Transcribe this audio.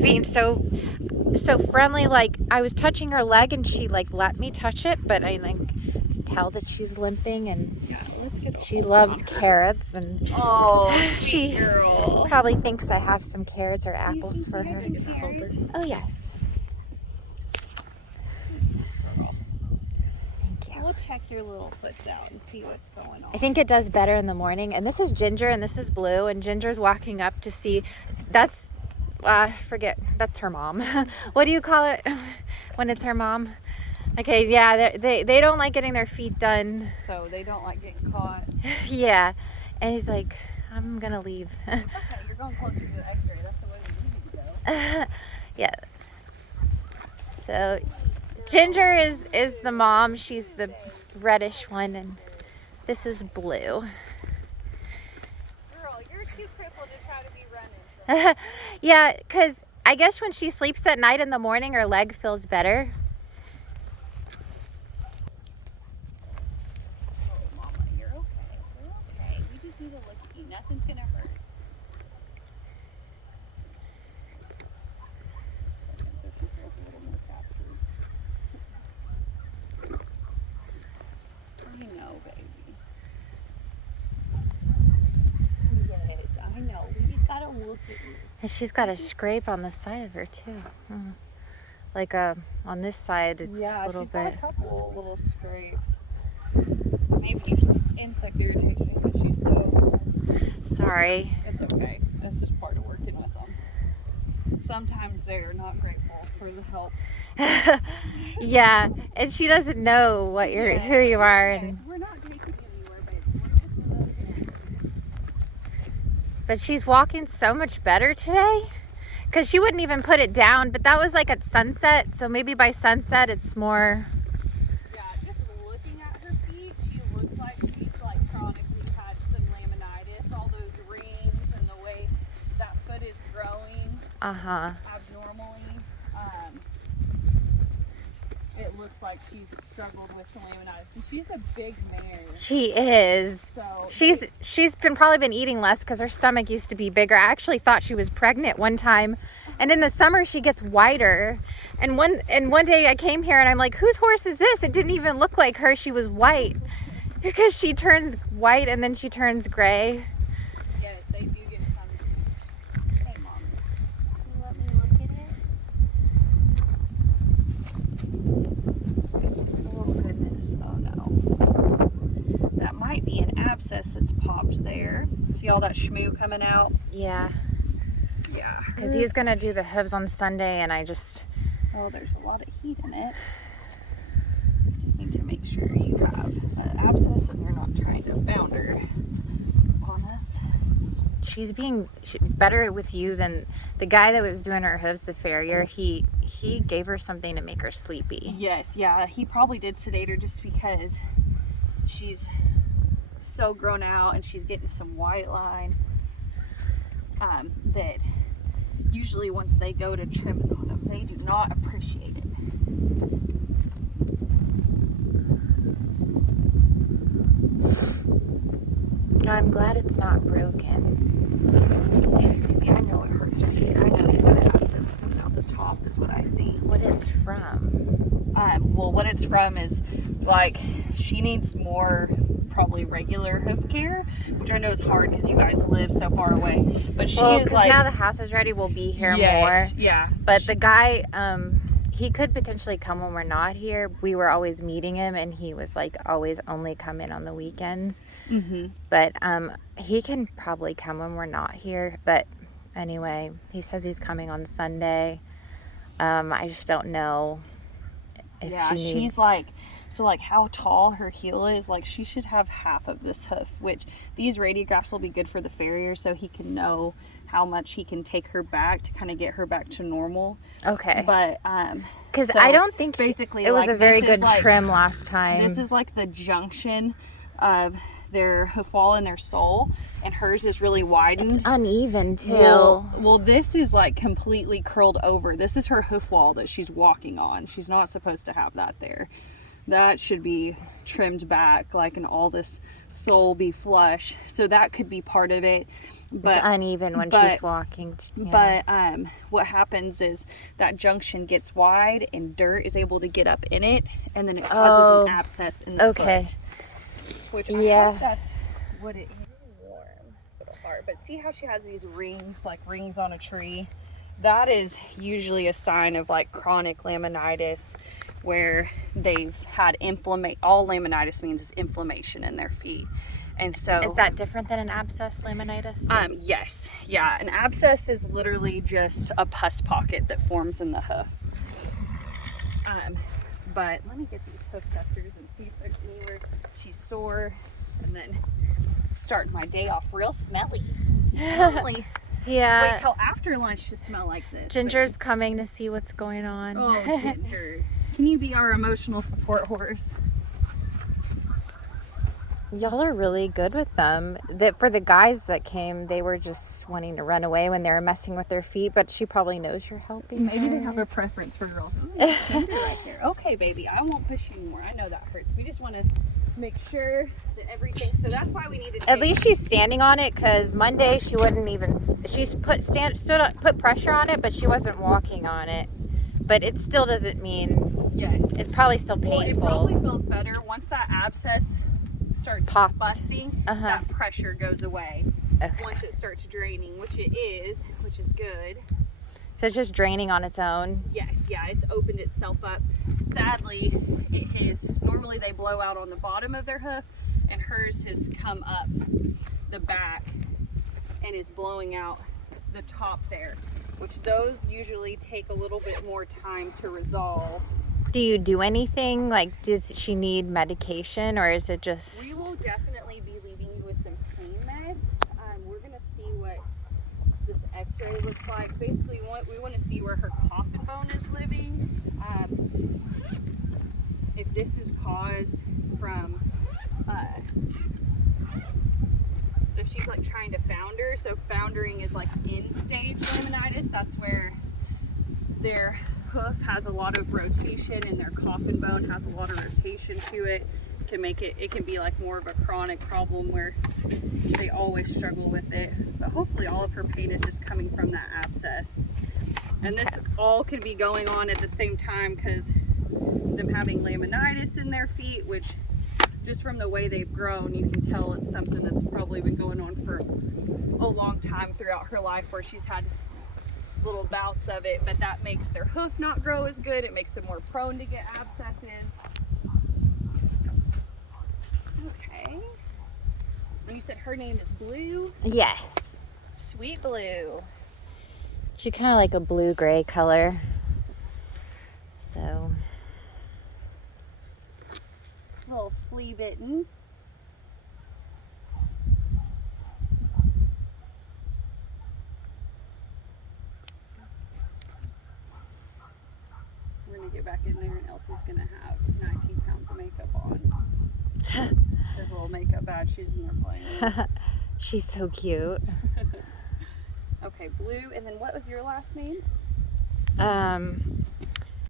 being so friendly. Like, I was touching her leg and she like let me touch it, but I like tell that she's limping, and Yeah, let's get she loves carrots, and she girl. probably thinks I have some carrots or apples for her. Carrots? Oh yes. Thank you. We'll check your little foots out and see what's going on. I think it does better in the morning. And this is Ginger and this is Blue, and Ginger's walking up to see. That's forget, that's her mom. What do you call it when it's her mom? Okay, yeah, they don't like getting their feet done. So they don't like getting caught. Yeah, and he's like, I'm gonna leave. Okay, you're going closer to the x-ray. That's the way we need to go. Yeah. So Ginger is the mom. She's the reddish one, and this is Blue. Girl, you're too crippled to try to be running. Yeah, because I guess when she sleeps at night, in the morning her leg feels better. Oh, Mama, you're okay. You're okay. We just need to look at you. Nothing's going to hurt. So she feels a little more captured. I know, baby. Yes, I know. We just got to look at you. And she's got a scrape on the side of her too. Like on this side, it's a little bit. Yeah, she's got a couple little scrapes. Maybe insect irritation, but she's so... Sorry. It's okay. That's just part of working with them. Sometimes they're not grateful for the help. Yeah, and she doesn't know what who you are, and We're not taking you anywhere, baby. but she's walking so much better today, because she wouldn't even put it down. But that was like at sunset, so maybe by sunset it's more. Yeah, just looking at her feet, she looks like she's like chronically had some laminitis. All those rings and the way that foot is growing abnormally. It looks like she's struggled with some laminitis, and she's a big mare. She is. So She's probably been eating less because her stomach used to be bigger. I actually thought she was pregnant one time, and in the summer she gets whiter. And one day I came here and I'm like, whose horse is this? It didn't even look like her. She was white, because she turns white and then she turns gray. yes, they do get some. Hey, Mom, can you let me look at it? Oh goodness! Oh no, that might be an abscess that's popped there. See all that schmoo coming out? Yeah, Yeah. because he's gonna do the hooves on Sunday, and I just. Oh, there's a lot of heat in it. Just need to make sure you have an abscess and you're not trying to founder on us. She's being better with you than the guy that was doing her hooves, the farrier. He gave her something to make her sleepy. Yes, yeah, he probably did sedate her just because she's so grown out and she's getting some white line. That usually once they go to trim it on them, they do not appreciate it. I'm glad it's not broken. I know it hurts her head. I know the abscess coming out the top is what I think. What it's from. Well, what it's from is like she needs more probably regular hoof care, which I know is hard because you guys live so far away. But she is like, now the house is ready, we'll be here yes, more. yeah. But the guy, he could potentially come when we're not here. We were always meeting him, and he was like always only come in on the weekends. Mm-hmm. But he can probably come when we're not here. But anyway, he says he's coming on Sunday. I just don't know if she's like, so like how tall her heel is, like she should have half of this hoof, which these radiographs will be good for the farrier so he can know how much he can take her back to kind of get her back to normal. Okay. But because so I don't think basically it was like, a very good like, trim last time. This is like the junction of their hoof wall and their sole, and hers is really widened. It's uneven too. Well, this is like completely curled over. This is her hoof wall that she's walking on. She's not supposed to have that there. That should be trimmed back, like, and all this sole be flush. So that could be part of it. But it's uneven when she's walking. But what happens is that junction gets wide and dirt is able to get up in it, and then it causes an abscess in the foot. Which I hope that's what it is. Warm, a little hard. But see how she has these rings, like rings on a tree? That is usually a sign of like chronic laminitis, where they've had inflammation. All laminitis means is inflammation in their feet. And so, is that different than an abscess laminitis? Yes. Yeah. An abscess is literally just a pus pocket that forms in the hoof. But let me get these hoof testers and see if there's anywhere she's sore, and then start my day off real smelly. Normally, wait till after lunch to smell like this. Ginger's coming to see what's going on. Oh, Ginger. Can you be our emotional support horse? Y'all are really good with them. For the guys that came, they were just wanting to run away when they were messing with their feet, but she probably knows you're helping. Maybe they have a preference for girls. Oh, Ginger right there. Okay, baby, I won't push you anymore. I know that hurts. We just want to make sure that everything, so that's why we need to at least she's standing on it, because Monday she wouldn't even, she's put pressure on it, but she wasn't walking on it. But it still doesn't mean, it's probably still painful. Well, it probably feels better once that abscess starts busting. That pressure goes away once it starts draining, which it is, which is good. So it's just draining on its own? Yes, yeah, it's opened itself up. Sadly, it has, normally they blow out on the bottom of their hoof, and hers has come up the back and is blowing out the top there, which those usually take a little bit more time to resolve. Do you do anything? Like, does she need medication, or is it just... We will definitely be leaving you with some pain meds. We're going to see what this x-ray looks like. Basically, we want to see where her coffin bone is living. If this is caused from... if she's like trying to founder. So foundering is like end-stage laminitis. That's where their hoof has a lot of rotation and their coffin bone has a lot of rotation to it. It can be like more of a chronic problem where they always struggle with it. But hopefully all of her pain is just coming from that abscess. And this all can be going on at the same time because them having laminitis in their feet, which just from the way they've grown, you can tell it's something that's probably been going on for a long time throughout her life, where she's had little bouts of it, but that makes their hoof not grow as good. It makes them more prone to get abscesses. Okay. And you said her name is Blue? Yes. Sweet Blue. She's kind of like a blue-gray color. So. A little flea bitten. We're going to get back in there, and Elsie's going to have 19 pounds of makeup on. There's a little makeup bad she's in there playing. She's so cute. Okay, Blue, and then what was your last name?